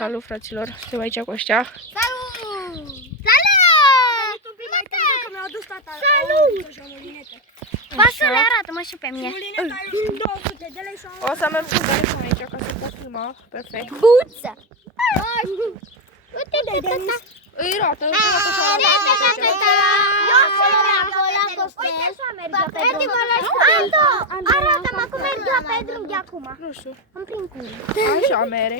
Salut, fraților! Suntem aici cu ăștia. Salut! Salut! Salut! Pasă le arată-mă și pe mine. O să merg cu telefon aici ca să pot filma. Perfect. Buță! Uite de tata! Îi roată, îi roată Eu să merg la costel. Arată-mă cum merg la pe drum de acum. Nu știu. Îmi prind cu Așa mere.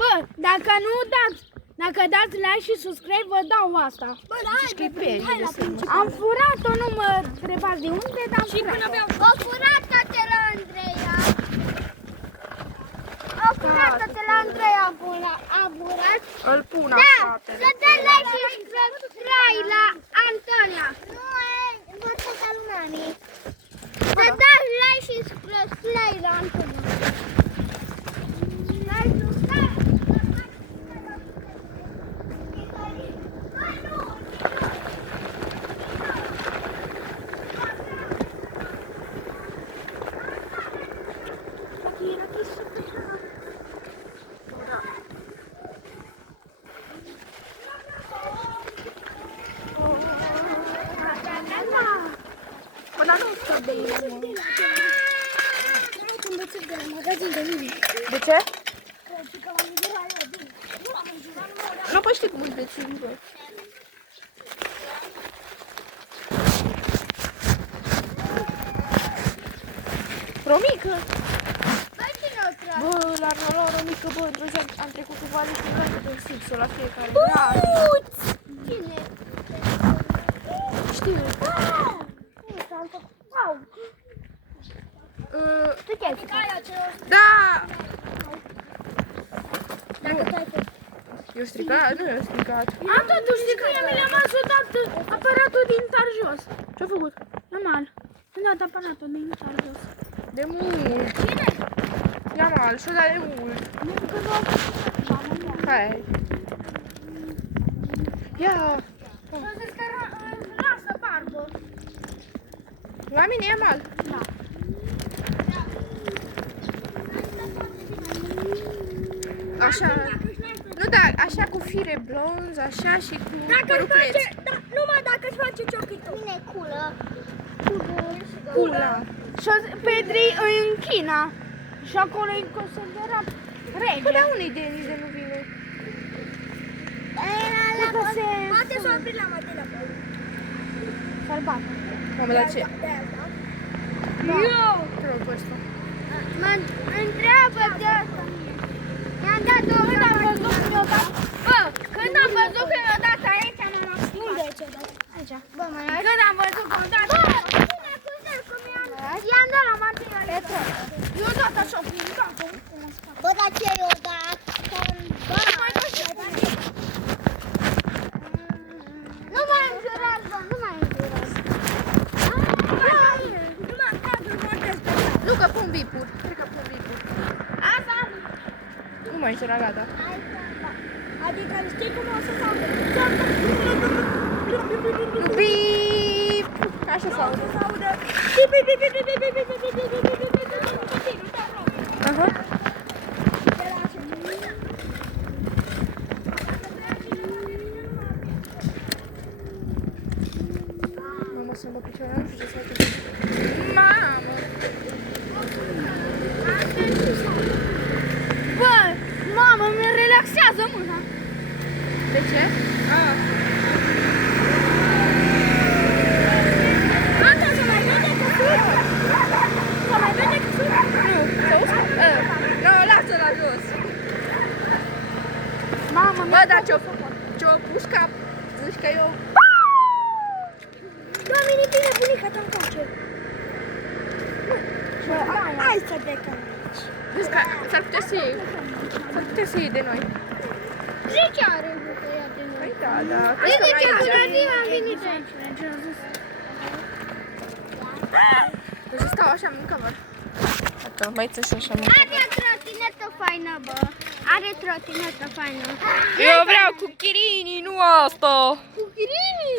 Bă, dacă nu dați, dacă dați like și subscribe, vă dau asta. Bă, Am furat-o, nu mă întrebați de unde, dar am furat-o. o furat-o la Andreea. O furat-o la Andreea a furat. Îl pun Da, așa. să dă like și subscribe la Antonia. Nu, vă să lumea. Să dați like și subscribe la Antonia. Până nu stau de el, mă. De ce? Nu, păi știi cum îți dețin, bă. Romică! Bă, la Romică, bă, într-o zi am trecut cu vale și care de sixul la fiecare. Puți! Cine? Știu. Tu ce ai făcut? Da! Dacă tu ai făcut. Eu stricat? Nu eu stricat. Am totuși, știi că mi l-am ajutat aparatul din tar jos. Ce-a făcut? Normal. Am dat aparatul din tar jos. De mult. Cine? Ia mal, și-o dat de mult. Nu că nu Hai. Ia. am zis că lasă barbă. La mine e mal. Da. Așa. Nu, da, așa cu fire blonz, așa și cu părucleț. Numai dacă îți face ciocchitul. Mine culă. Cula. Și Petri îi închina. Și acolo e considerat Păi rege. da, unii Denis de nu vine. Poate s-o opri la matela. Să-l bată. Mamă, dar ce? Eu! Te rog, ăsta. Mă întreabă de asta. Mi-am dat o Când am văzut că mi-o dat... Bă, când am văzut că mi-o dat aici, m-am ascultat. Unde ai ce dat? Aici. Bă, mă lași? Când am văzut că mi-o dat... Bă, cine acuză cum i-am dat la matela? Eu dat așa, cu capul. Bă, dar ce i-o dat? Bă, nu mai înjurat, bă, nu mai înjurat. Nu, că pun bipuri. Cred că pun bipuri. Asta. Nu mai este la gata. Adică știi cum o să fac? Nu, bip! Așa s aude. Aha. Mamă, să mă picioare, nu știu ce să fac. Mamă! Bă, mamă, mi relaxează mâna. De ce? Ah. Asta se mai vede că fut? Se mai vede că fut? Nu, să uscă? Nu, lasă la jos. Mamă, Bă, dar ce-o pușca, zici că eu... Doamne, bine, bunica ta încoace. bă, Hai să plecăm. Zici că s-ar putea să iei. S-ar putea să iei de noi. Și ce are bucuria de noi? Păi da, da. Uite Crezi că ce mai bucurie am venit aici. Deci stau așa în cameră. Gata, mai ți așa mică. Are trotinetă faină, bă. Are trotinetă faină. Eu vreau cu chirinii, nu asta. Cu chirini.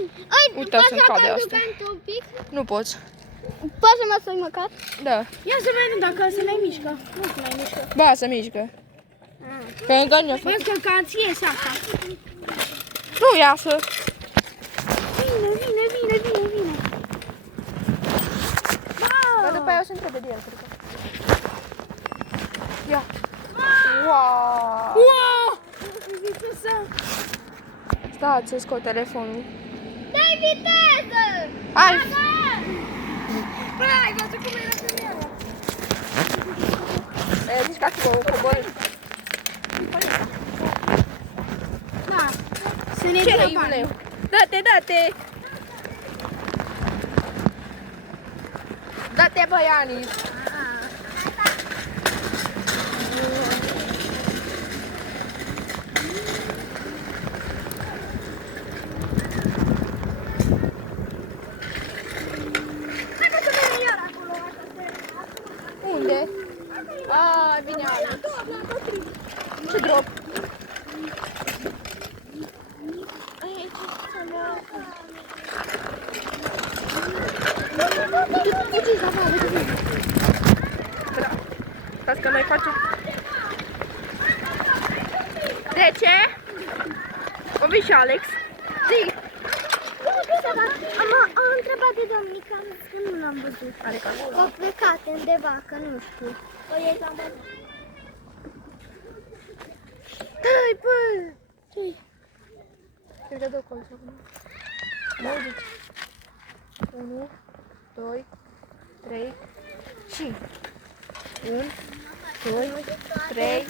Uitați în cade asta. Un pic? Nu poți. Poți să mă sui măcar? Da. ia să vedem dacă se mai mișcă. Nu se mai mișcă. Ba, se mișcă. Pe lângă mine. Vezi că canție și așa. Nu iasă. Vine. Dar după aia o să întrebe de el, cred că. Ia. Wow. Wow! Stați să scot telefonul. Dai viteză! Hai! Băi, ai văzut cum era femeia? Zici ca să cobori. Da. Să ne Ce dea e, bani. Iuleu? Date! Date, băianii! Unde? A, vine Alex. Ce drop? Stați că noi facem. De ce? O vin și Alex. Zi! Am întrebat de Dominica, am zis că nu l-am văzut. Are ca acolo. A plecat undeva, că nu știu. Păi l-am văzut. Hai, bă! Ce-i? Cred că dă colț acum. Mă uite. 1, 2, 3 și 1, 2, 3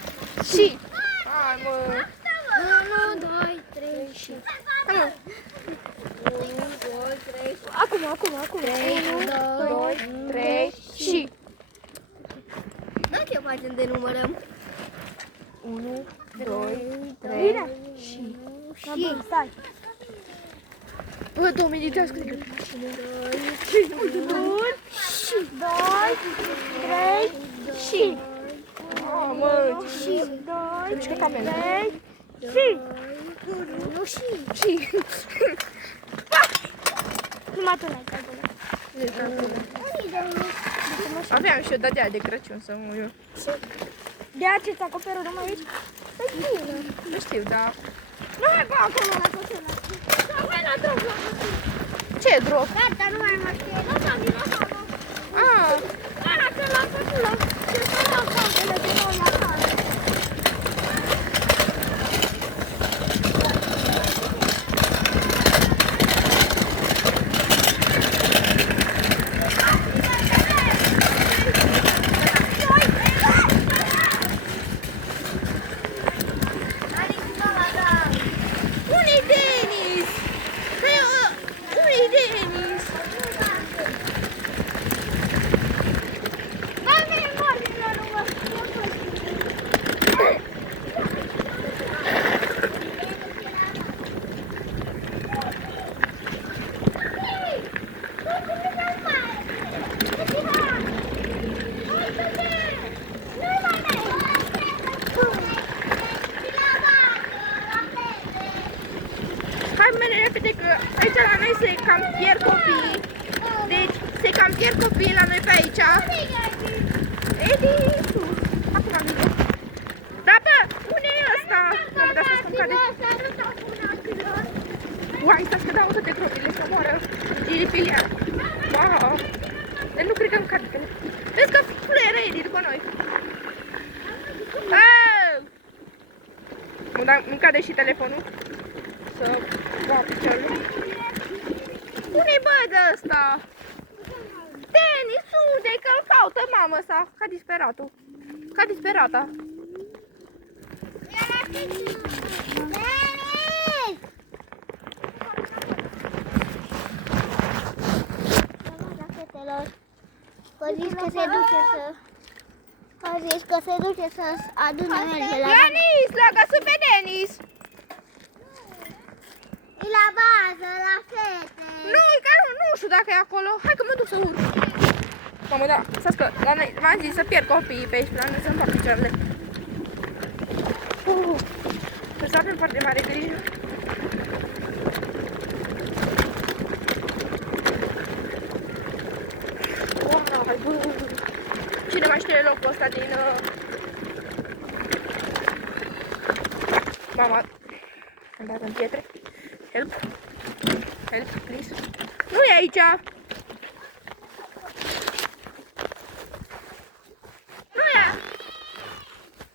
și. Hai, mă! 1, 2, 3 și. Hai, mă! 1, 2, 3 Acum! 1, 2, 3 și. Da, ce facem de numărăm? 1, 2, 3 și. Și. Stai. Bă, Doamne, meditează cât de greu. 2 3 și. Mă, Și 2 mișcă camera. 3 și. Nu și. Și. Numai tu n-ai calculat. Aveam și eu de-aia de Crăciun să mă eu. De ce ți acoperă numai aici? Păi bine. Nu știu, dar... Nu mai bă acolo la coțelă. Da, mai la drop la coțelă. Ce drop? Gata, nu mai mă știe. Lăsa din acolo. Ah, Arată la coțelă. Ce să la coțelă de noi acasă. unde-i Denis? Unde-i Denis? Mai vine morții la număr. Hai, merge repede că aici la noi se cam pierd copii. Deci se cam pierd copii la noi pe aici. Edi, sus. Acum am vine. Da, bă, unde e ăsta? Am dat să-ți cade. Uai, stați că dau toate gropile să moară gilipilia. Wow. Dar nu cred că îmi cade telefonul. Vezi că fluieră Edi după noi. Îmi cade și telefonul. Să va piciorul. Unde-i bă de ăsta? Denis, unde? Că-l caută mamă sa. Ca disperatul. Ca disperata. Că zis că se duce să... Că zis că se duce să adune merge la... Denis, l-a găsit pe Denis. E la bază, la fete. Nu, e că nu știu dacă e acolo. Hai că mă duc să urc. Mamă, da, stați că la noi v-am zis să pierd copiii pe aici, la noi să-mi fac picioarele. Trebuie să avem foarte mare grijă. Wow, bă. Cine mai știe locul ăsta din... Mama, am dat în pietre. Help. Help, please. Nu e aici. Nu e.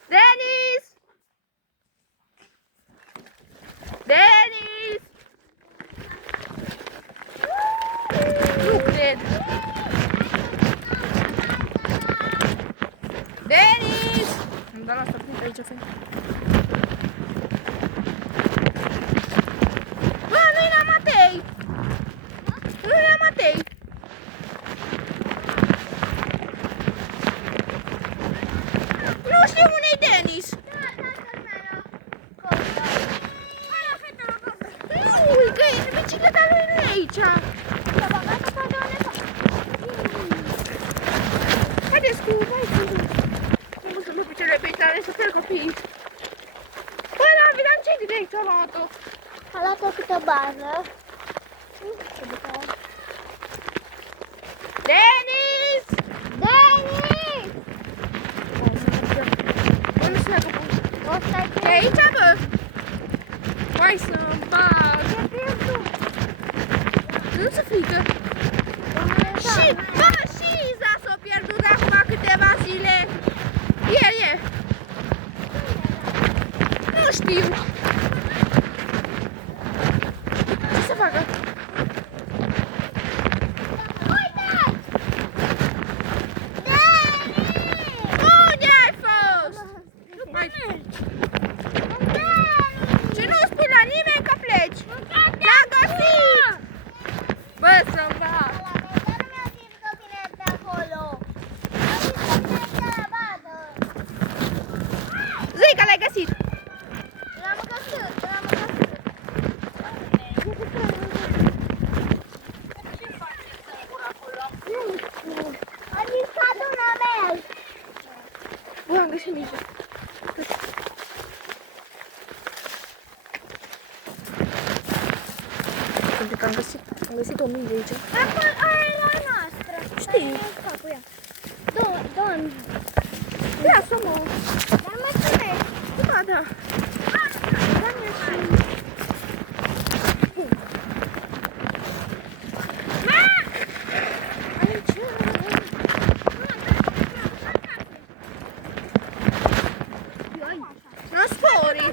Denis! Denis! Nu cred. Denis! Îmi dau la asta printre aici, fă. Bă, nu-i la Matei! Nu-i la Matei! Nu știu unde-i Denis! Nu, că bicicleta lui nu e aici! Haideți cu bicicleta! Nu să mă picioare pe aici, să pierd copiii! Bă, dar vedem ce direct a luat-o! A luat-o câtă bază. Denis! Denis! Bă, nu știu dacă pot. O stai E aici, bă? Hai să-mi bag! Nu se frică! Și, bă, și Iza s-a pierdut acum câteva zile! E! Nu știu! Ce să facă? Uite! Denis! Unde ai fost? Nu mai ce nu spui la nimeni că pleci? Te-am găsit! Bă, să-mi bag! Nu mi-a zis că vine de acolo. Mi-a zis că vine de la bază. Zic că l-ai găsit! L-am găsit. A discat un amel. Bă, am găsit mici. Pentru că am găsit o minge aici. Acolo e la noastră. Știi. Fac cu ea. Două. Lasă-mă! Dar mă cine? Da. Nu spori!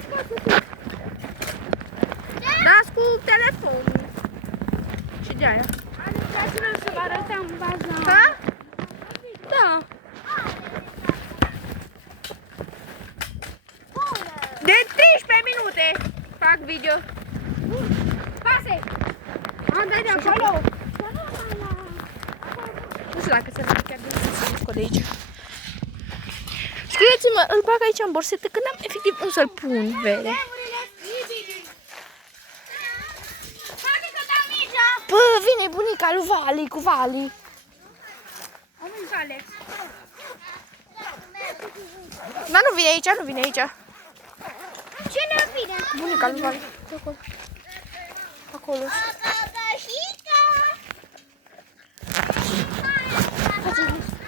Dați cu telefonul. Și de aia. Dați-vă să vă arătăm baza. Da? Da. De 13 minute fac video. Pase! Am dat de acolo. Nu știu dacă se vede chiar bine să scot de aici. Scrieți-mă, îl bag aici în borsetă când am efectiv unde să-l pun, vede. Bă, vine bunica lui Vali, cu Vali. Am venit Alex. Dar nu vine aici. Cine vine? Bunica lui Vali. Acolo.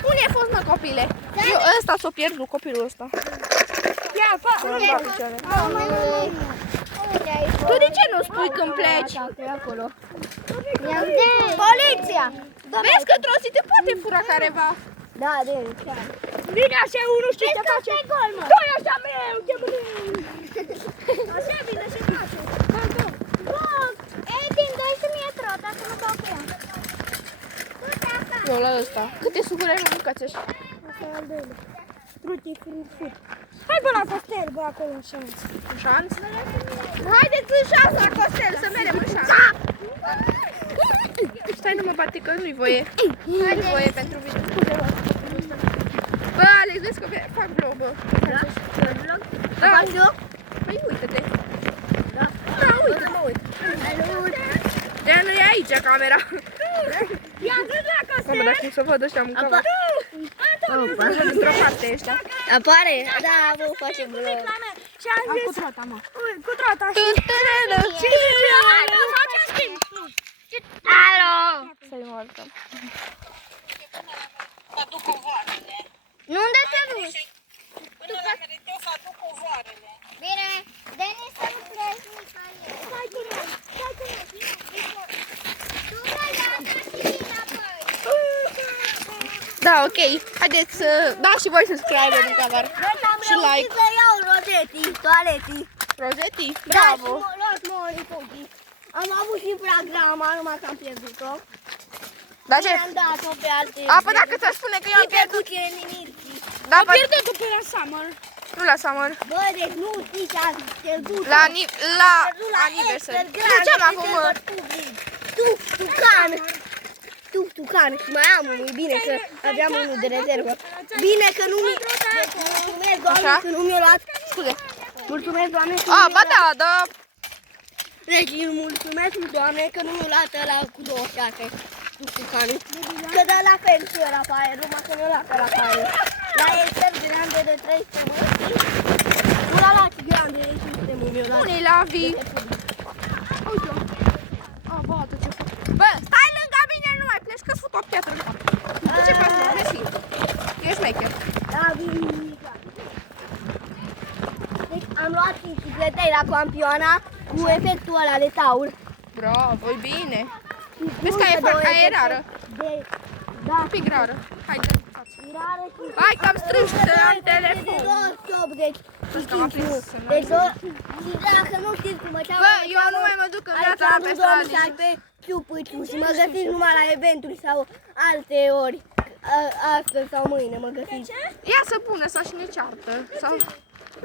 Unde ai fost, mă, copile? Eu ăsta s-a pierdut, copilul ăsta. Ia, fă! Tu de ce nu spui când pleci? Poliția! Vezi că într-o zi te poate fura careva. Da, chiar. Vine așa unul, știi ce face? Doi așa meu, ce bine! Așa vine și face. Ei, din 2 să-mi ia trota să mă dau cu ea. Eu la ăsta. Câte sucuri ai, mă, mâncați așa? Asta e al doilea. Fruti, frut. Hai bă la costel, bă, acolo în șanț. În șanț? Haideți în șanț la costel, să mergem în șanț. Stai, nu mă bate, că nu-i voie. Nu-i voie pentru video. Bă, Alex, vezi că fac vlog, bă. Da? Păi uite-te. Da, uite, mă uit. De nu e aici camera. Ia, nu la costel! Mamă, dar cum să văd ăștia mâncava? Așa dintr-o parte ăștia. Apare? Da, vă facem vlog. Și am zis... Cu trota, mă. Cu trota și... Hai, bă, facem schimb! Alo! Să-i mă arătăm. Să duc covoarele. Nu unde te duci? Până la Meriteu să duc covoarele. Bine, Denis Da, ok. Haideți să dați și voi subscribe în canal. Și like. să iau rozetii, toaletii. Rozetii? Da, Bravo. și luați monitorul. Am avut și programa, numai că am pierdut-o. Dar ce? Am dat-o pe alte... Apă dacă ți-aș spune că eu am pierdut. Ce nimic. Da, Am pierdut-o pe la Summer. nu la Summer. Bă, deci nu știi că am pierdut. La aniversary. Nu ce-am acum, mă? Tucan. Mai am unul, e bine că aveam unul de rezervă. Bine că nu mi... Deci, mulțumesc, Doamne, Așa? că nu mi-a luat. Scuze. Mulțumesc, Doamne, că A, nu mi-a ba luat. da, da. Deci, mulțumesc, Doamne, că nu mi-a luat ăla cu 26. Tucanul. Că dă la fel și ăla pe aer, numai că mi-a luat ăla pe aer. La el grande de 300 mă. Ăla la grande de 500 mă mi-a luat. Unii la vii. Uite-o. A, bată, ce fac. Bă, stai lângă mine, nu mai pleci, că-ți fut o piatră. Tu ce faci, mă? Mersi. Ești șmecher. Da, bine. Deci am luat bicicletei la campioana cu efectul ăla de taur. Bravo, e bine. Vezi că e e rară. Da, Un pic rară. Hai, dă e rară și... Hai că am strâns să am telefon. Deci, Vezi că m-am prins să nu deci, și dacă nu știți cum mă cheamă, Bă, eu nu mai mă duc în viața mea pe stradă. pe Ciupăciu și mă găsiți numai la eventuri sau alte ori. Astăzi sau mâine mă găsiți. Ia să pună să și ne ceartă. Sau...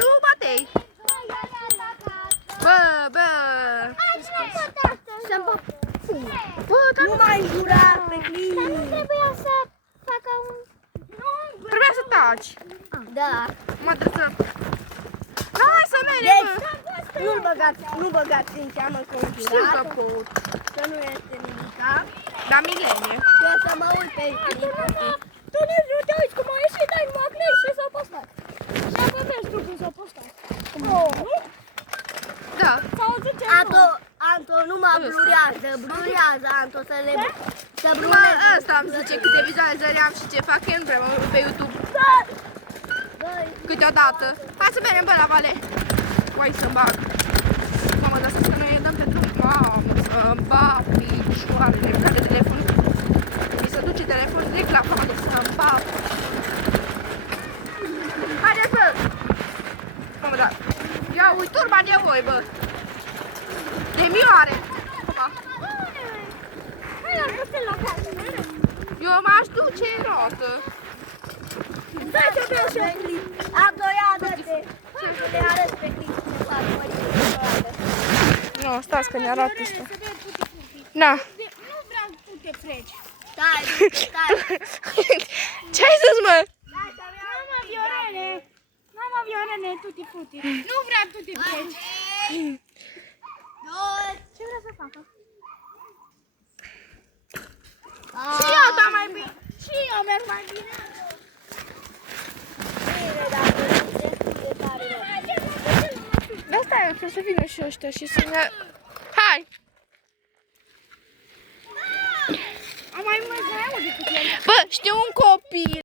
Nu, Matei. Bă, bă. Să-mi bag. Bă, dar Nu mai jura pe clip. Trebuia să facă un... trebuia să taci. Da. Mă trebuie să... Hai să mergem, Deci, bă. nu băgați în seamă că un Știu că jurat, pot. că nu este nimica. Dar milenie. Eu o să mă uit pe clipuri. Tu nu te uiți cum a ieșit, dai numai clip și s-a postat. Și apoi vezi tu cum s-a postat. Da. S-a auzit ce Anto nu mă blurează, Anto, să le... Să Numai bruleze. asta am zice câte vizualizări am și ce fac eu, nu prea mă uit pe YouTube. Băi, Câteodată. Hai să mergem, bă, la vale. Uai, să-mi bag. Mamă, dar să că noi dăm pe drum. Mamă, să-mi bag picioarele. Cade telefon. Mi se duce telefonul direct la vale, să-mi bag. Haide, bă! Mamă, da. Ia uite, turba de voi, bă. De mioare. Opa. Hai la pusă la casă. Eu m-aș duce în rotă. dai să vezi pe clip. Anto, ia dă-te. Să te arăt pe clip ce fac, măi, Nu, stați că ne arată asta. Na. Nu vreau tu te freci. Stai, Ce ai zis, mă? Mama Viorene. Mama Viorene, tutti frutti. Nu vreau tu te freci. Ce vrea să facă? Și eu, dar mai bine. Și eu merg mai bine. De asta eu trebuie să vină și ăștia și să ne... Hai! Am mai mult mai aud decât el. Bă, știu un copil